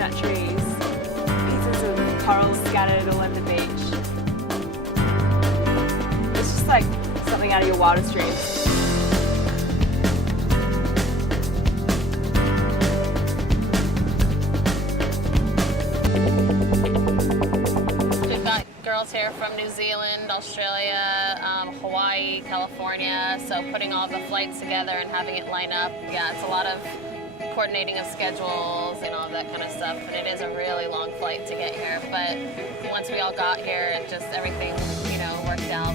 coconut trees, pieces of coral scattered all over the beach. It's just like something out of your wildest dreams. We've got girls here from New Zealand, Australia, Hawaii, California, so putting all the flights together and having it line up, yeah, it's a lot of coordinating of schedules and all that kind of stuff, and it is a really long flight to get here, but once we all got here, it just everything, you know, worked out.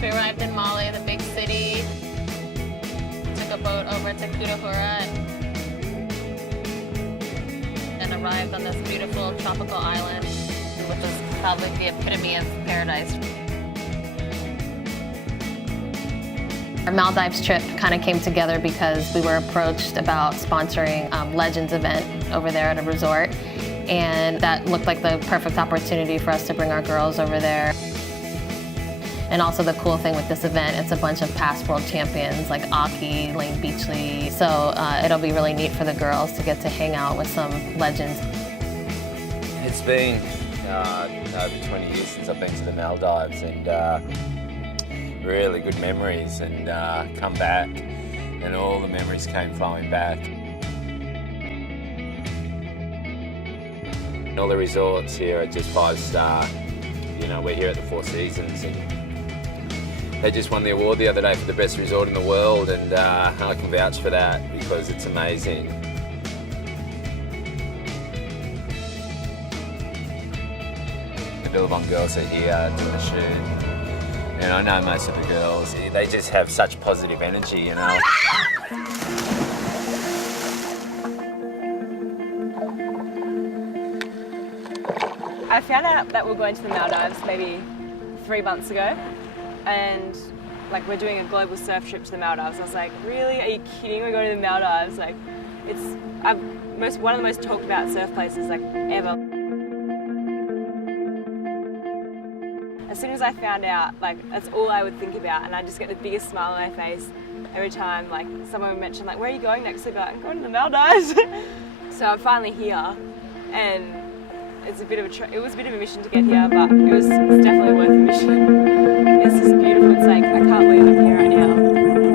We arrived in Mali, the big city, took a boat over to Kutahura and arrived on this beautiful tropical island, which is probably the epitome of paradise. Our Maldives trip kind of came together because we were approached about sponsoring Legends event over there at a resort, and that looked like the perfect opportunity for us to bring our girls over there. And also the cool thing with this event, it's a bunch of past world champions like Aki, Lane Beachley, so it'll be really neat for the girls to get to hang out with some legends. It's been over 20 years since I've been to the Maldives, and really good memories, and come back and all the memories came flowing back. All the resorts here are just 5-star. You know, we're here at the Four Seasons, and they just won the award the other day for the best resort in the world, and I can vouch for that because it's amazing. The Billabong girls are here doing the shoot. And I know most of the girls, they just have such positive energy, you know. I found out that we're going to the Maldives maybe 3 months ago, and like we're doing a global surf trip to the Maldives. I was like, really? Are you kidding? We're going to the Maldives? Like, it's one of the most talked about surf places like ever. As soon as I found out, like, that's all I would think about, and I just get the biggest smile on my face every time, like, someone would mention, like, where are you going next? I'd be like, I'm going to the Maldives. So I'm finally here, and it's it was a bit of a mission to get here, but it's definitely worth the mission. It's just beautiful. It's like, I can't believe I'm here right now.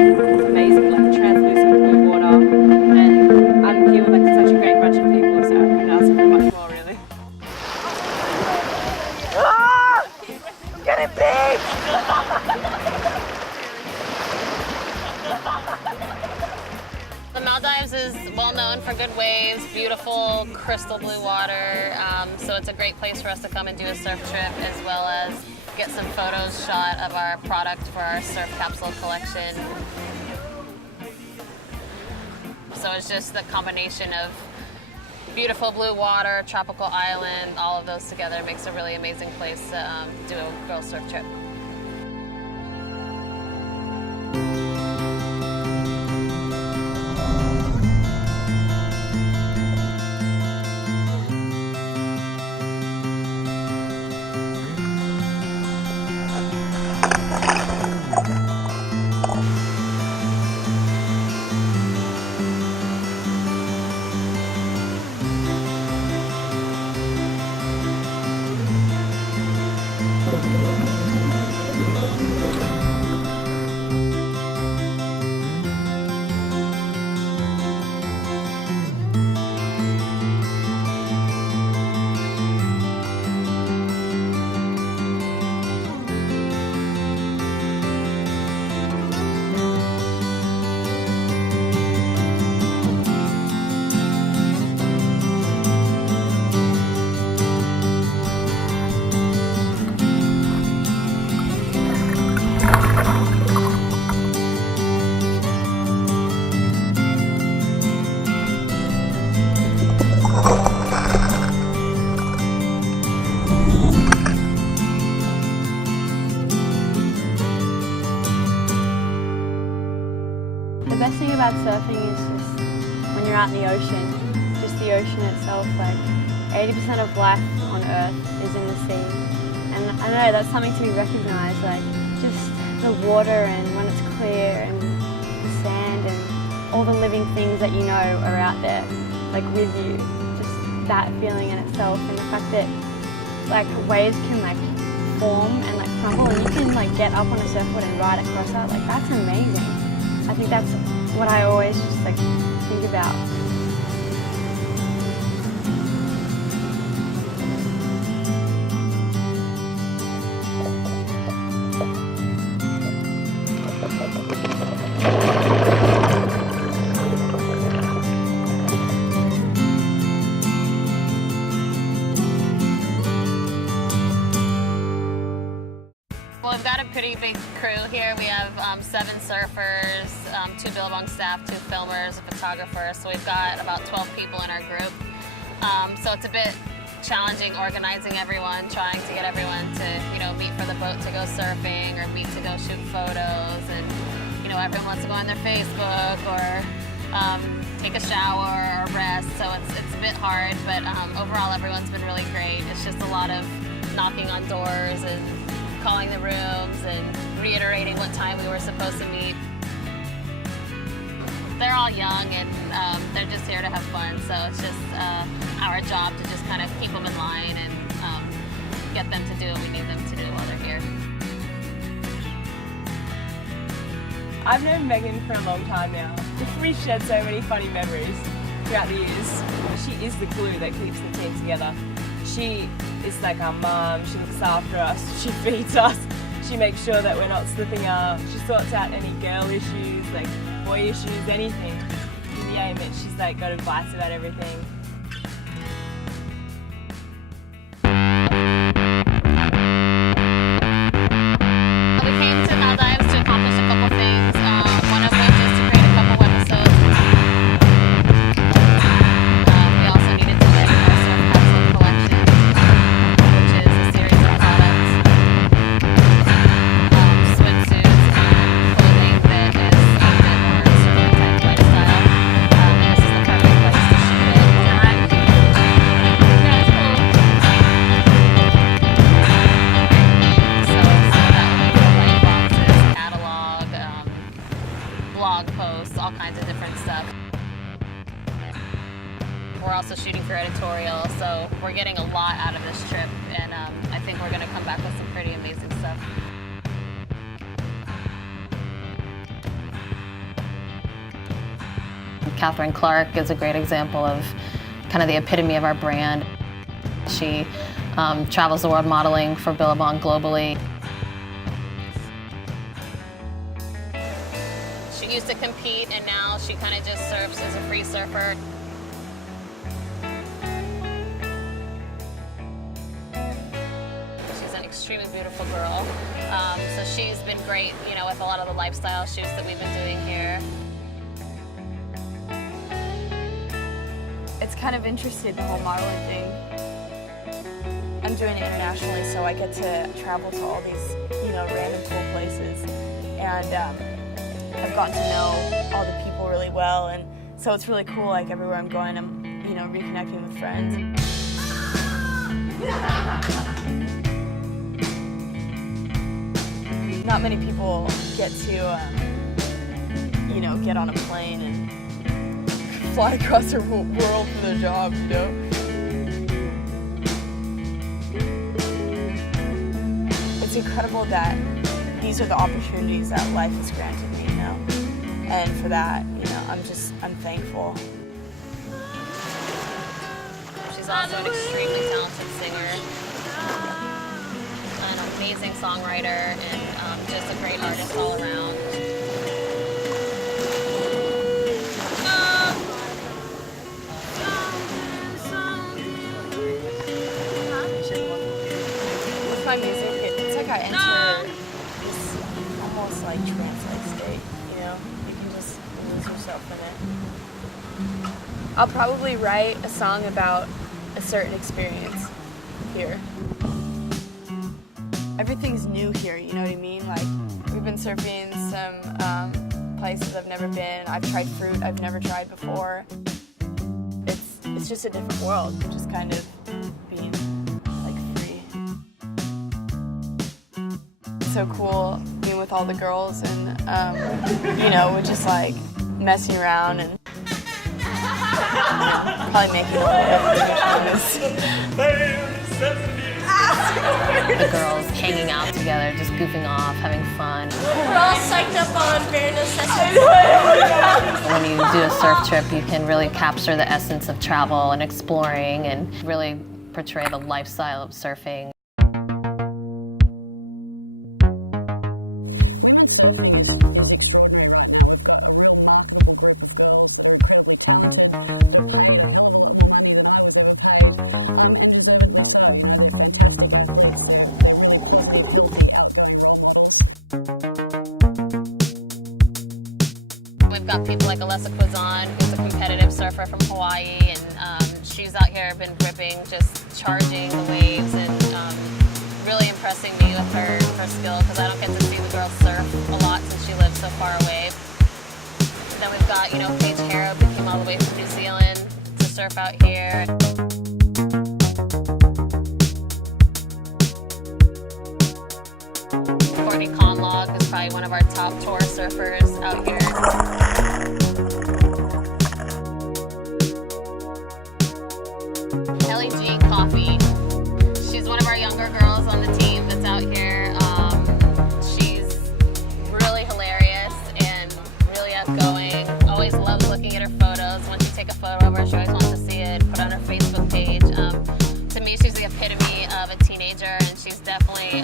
It's amazing, like, translucent blue water, and I'm here with, like, such a great bunch of people, so I couldn't ask for much more, really. Get it big! The Maldives is well known for good waves, beautiful crystal blue water, so it's a great place for us to come and do a surf trip, as well as get some photos shot of our product for our surf capsule collection. So it's just the combination of beautiful blue water, tropical island, all of those together makes a really amazing place to do a girls surf trip. The best thing about surfing is just when you're out in the ocean, just the ocean itself. Like 80% of life on Earth is in the sea, and I don't know, that's something to be recognised. Like just the water, and when it's clear, and the sand. all the living things that you know are out there, like with you. Just that feeling in itself, and the fact that like waves can like form and like crumble, and you can like get up on a surfboard and ride across that. Like that's amazing. I think that's what I always just like think about. Well, we've got a pretty big crew here. We have 7 surfers, 2 Billabong staff, 2 filmers, a photographer. So we've got about 12 people in our group. So it's a bit challenging organizing everyone, trying to get everyone to, meet for the boat to go surfing or meet to go shoot photos. And, everyone wants to go on their Facebook or take a shower or rest. So it's a bit hard, but overall everyone's been really great. It's just a lot of knocking on doors and calling the rooms and reiterating what time we were supposed to meet. They're all young and they're just here to have fun, so it's just our job to just kind of keep them in line and get them to do what we need them to do while they're here. I've known Megan for a long time now. We've shared so many funny memories throughout the years. She is the glue that keeps the team together. She is like our mum, she looks after us, she feeds us, she makes sure that we're not slipping up, she sorts out any girl issues, like boy issues, anything. You name it, she's like got advice about everything. We came to Maldives to accomplish a couple things, one of which is to create a couple episodes. We also needed to make our surf capsule collection, which is a series of products, swimsuits, clothing that is aimed at more surfer type lifestyle. This is the perfect place to shoot it. So that will be like boxes, catalog, blog posts, all kinds of different stuff. We're also shooting for editorial, so we're getting a lot out of this trip, and I think we're going to come back with some pretty amazing stuff. Catherine Clark is a great example of kind of the epitome of our brand. She travels the world modeling for Billabong globally. She used to compete, and now she kind of just surfs as a free surfer. She's an extremely beautiful girl. So she's been great, with a lot of the lifestyle shoots that we've been doing here. It's kind of interesting, the whole modeling thing. I'm doing it internationally, so I get to travel to all these, random cool places. And I've gotten to know all the people really well, and so it's really cool, like everywhere I'm going, I'm, reconnecting with friends. Not many people get to, get on a plane and fly across the world for their job, It's incredible that these are the opportunities that life has granted me, And for that, I'm thankful. She's also an extremely talented singer, an amazing songwriter, and just a great artist all around. With my music, it's like I enter this almost like trance-like state, You can just lose yourself in it. I'll probably write a song about a certain experience here. Everything's new here, you know what I mean? Like, we've been surfing some places I've never been. I've tried fruit I've never tried before. It's just a different world, just kind of being like free. It's so cool being with all the girls and we just like messing around and probably making a little bit of The girls hanging out together, just goofing off, having fun. We're all psyched up on bare necessities. When you do a surf trip, you can really capture the essence of travel and exploring and really portray the lifestyle of surfing. We've got people like Alessa Quizon, who's a competitive surfer from Hawaii, and she's out here been gripping, just charging the waves and really impressing me with her skill, because I don't get to see the girls surf a lot since she lives so far away. Then we've got, Paige Harrow, who came all the way from New Zealand to surf out here. Courtney Conlog is probably one of our top tour surfers out here. Ellie Jean Coffey, she's one of our younger girls on the team that's out here. She's really hilarious and really outgoing. Always loves looking at her photos. Once you take a photo of her, she always wants to see it, put it on her Facebook page. To me, she's the epitome of a teenager, and she's definitely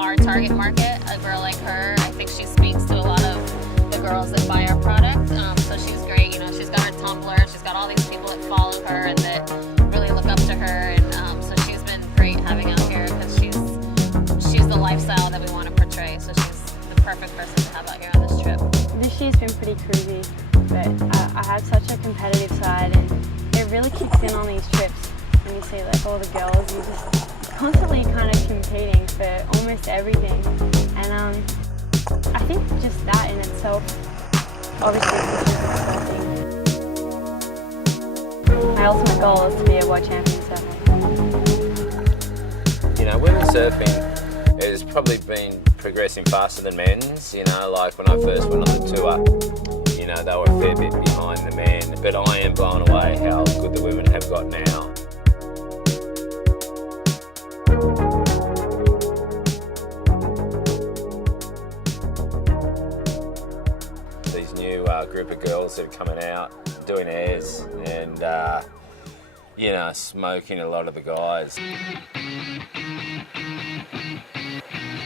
our target market. A girl like her, I think she speaks to a lot of the girls that buy our product. So she's great. She's got her Tumblr. She's got all these people that follow her and that really look up to her. And so she's been great having out here, because she's the lifestyle that we want to portray. So she's the perfect person to have out here on this trip. This year's been pretty cruisy, but I have such a competitive side, and it really kicks in on these trips. When you see all the girls, you're just constantly kind of competing for almost everything, and I think just that in itself obviously surfing. My ultimate goal is to be a world champion surfer. Women's surfing has probably been progressing faster than men's. Like when I first went on the tour, they were a fair bit behind the men, but I am blown away how good the women have got now. These new group of girls that are coming out doing airs and smoking a lot of the guys.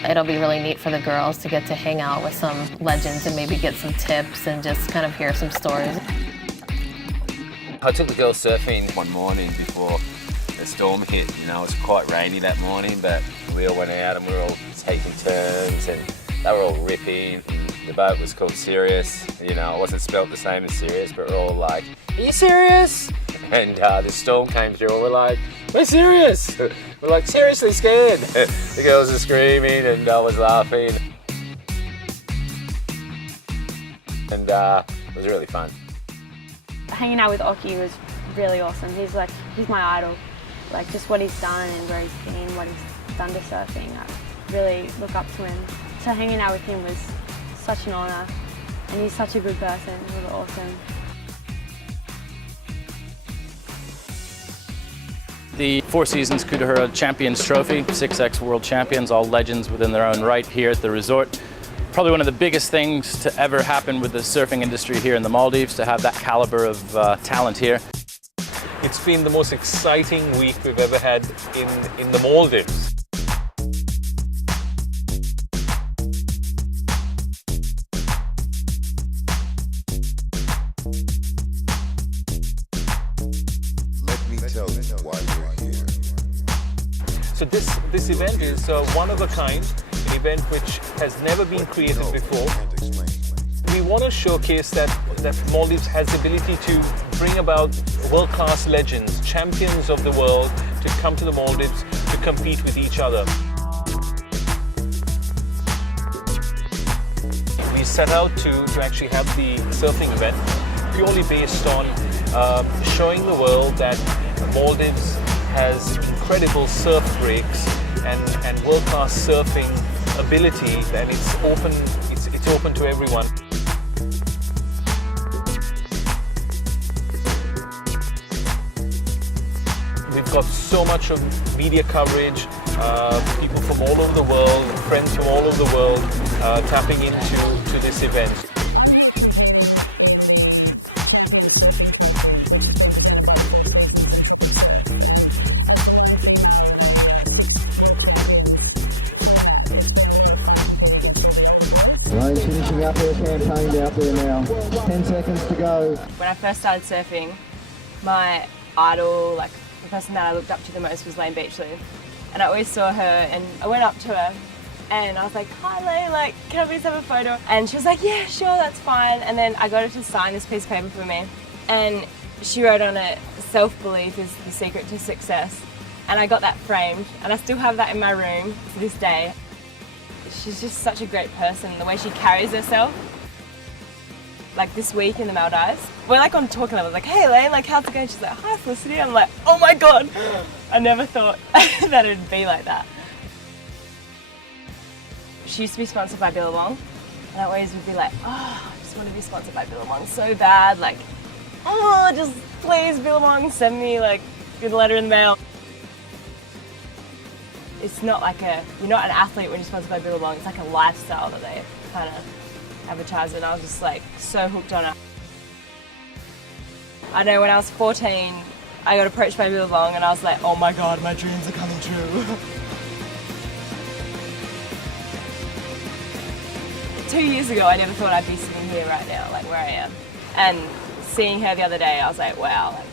It'll be really neat for the girls to get to hang out with some legends and maybe get some tips and just kind of hear some stories. I took the girls surfing one morning before the storm hit. It was quite rainy that morning, but we all went out and we were all taking turns, and they were all ripping. The boat was called Sirius. It wasn't spelt the same as Sirius, but we're all like, "Are you serious?" And the storm came through and we're like, "We're serious!" We're like, seriously scared. The girls were screaming and I was laughing. And it was really fun. Hanging out with Oki was really awesome. He's my idol. Just what he's done and where he's been, what he's done to surfing. I really look up to him. So hanging out with him was such an honor, and he's such a good person. It was awesome. The Four Seasons Kudahara Champions Trophy, 6X World Champions, all legends within their own right here at the resort. Probably one of the biggest things to ever happen with the surfing industry here in the Maldives, to have that caliber of talent here. It's been the most exciting week we've ever had in the Maldives. So this event is one of a kind, an event which has never been created before. We want to showcase that Maldives has the ability to bring about world-class legends, champions of the world, to come to the Maldives to compete with each other. We set out to actually have the surfing event purely based on showing the world that Maldives has incredible surf breaks and world-class surfing ability, and it's open to everyone. got so much of media coverage, people from all over the world, friends from all over the world tapping into this event. Ryan finishing up her campaign out there now. 10 seconds to go. When I first started surfing, my idol, like the person that I looked up to the most was Layne Beachley. And I always saw her and I went up to her and I was like, "Hi Layne, like, can I please have a photo?" And she was like, "Yeah, sure, that's fine." And then I got her to sign this piece of paper for me. And she wrote on it, "Self-belief is the secret to success." And I got that framed and I still have that in my room to this day. She's just such a great person, the way she carries herself. Like this week in the Maldives, we're like on talking level, like, "Hey Layne, like how's it going?" She's like, "Hi Felicity." I'm like, "Oh my God, I never thought that it'd be like that." She used to be sponsored by Billabong, and I always would be like, "Oh, I just want to be sponsored by Billabong so bad, like, oh, just please Billabong, send me like a letter in the mail." It's not like you're not an athlete when you're sponsored by Billabong, it's like a lifestyle that they kind of advertise, and I was just like so hooked on it. I know when I was 14, I got approached by Billabong and I was like, "Oh my God, my dreams are coming true." 2 years ago, I never thought I'd be sitting here right now, like where I am. And seeing her the other day, I was like, wow, like,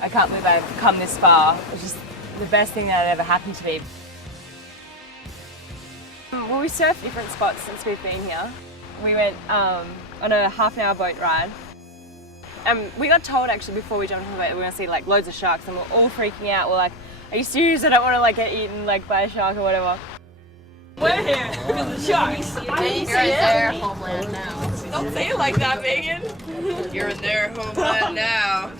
I can't believe I've come this far. It's just the best thing that had ever happened to me. Well, we surfed different spots since we've been here. We went on a half-an-hour boat ride. And we got told actually before we jumped on the boat that we were going to see like loads of sharks, and we're all freaking out. We're like, "Are you serious? I don't want to like get eaten like by a shark or whatever." We're here because of sharks. You're in their homeland now. Don't say it like that, Megan. You're in their homeland now.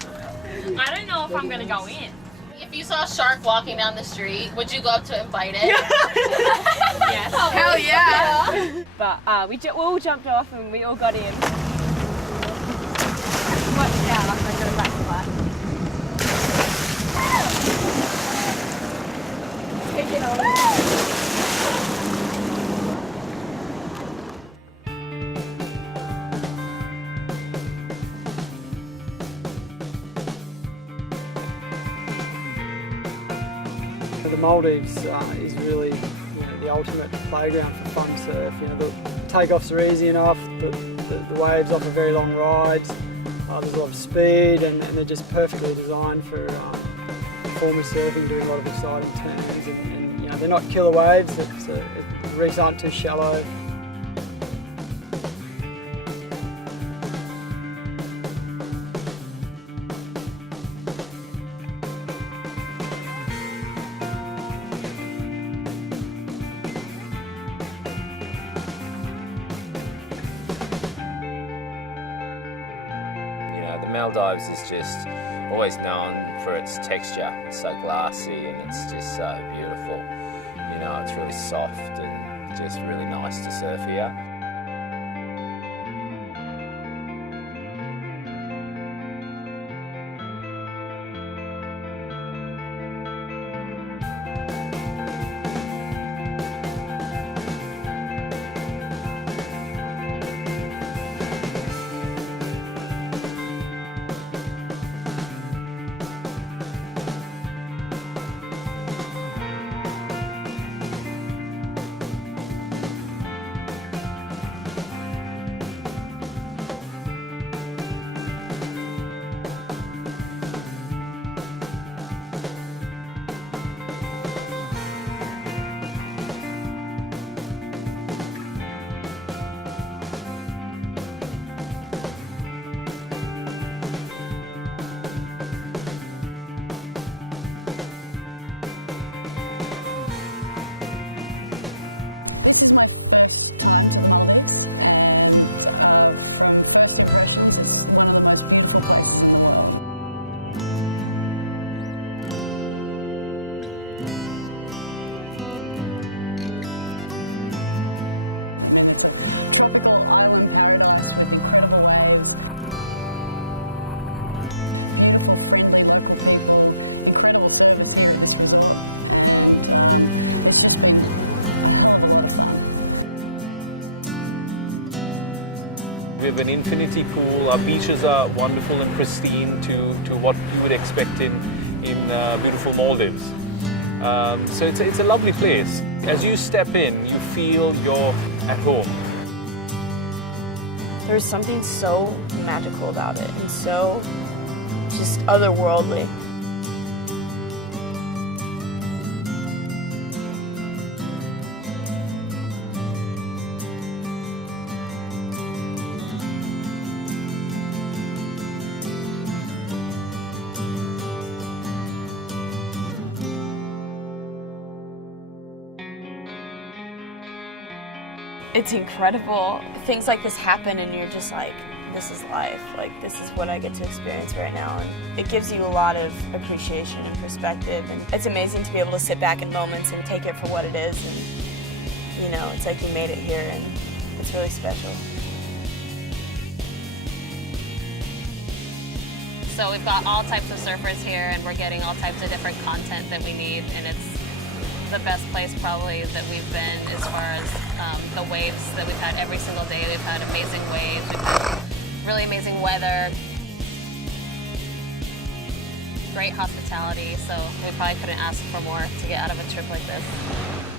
I don't know if I'm gonna go in. If you saw a shark walking down the street, would you go up to it and bite it? Yes. Hell yeah. But we all jumped off and we all got in. Watch out, I'm gonna go back flat. Take it on. The Maldives is really the ultimate playground for fun surf. The takeoffs are easy enough, the waves offer very long rides, there's a lot of speed, and they're just perfectly designed for performance surfing, doing a lot of exciting turns, and they're not killer waves, the reefs aren't too shallow. The Maldives is just always known for its texture. It's so glassy and it's just so beautiful. It's really soft and just really nice to surf here. We have an infinity pool. Our beaches are wonderful and pristine to what you would expect in beautiful Maldives. So it's a lovely place. As you step in, you feel you're at home. There's something so magical about it and so just otherworldly. It's incredible. Things like this happen and you're just like, this is life. Like, this is what I get to experience right now. And it gives you a lot of appreciation and perspective. And it's amazing to be able to sit back in moments and take it for what it is. And, you know, it's like you made it here and it's really special. So we've got all types of surfers here and we're getting all types of different content that we need, and it's the best place probably that we've been as far as the waves that we've had every single day. We've had amazing waves, we've had really amazing weather, great hospitality, so we probably couldn't ask for more to get out of a trip like this.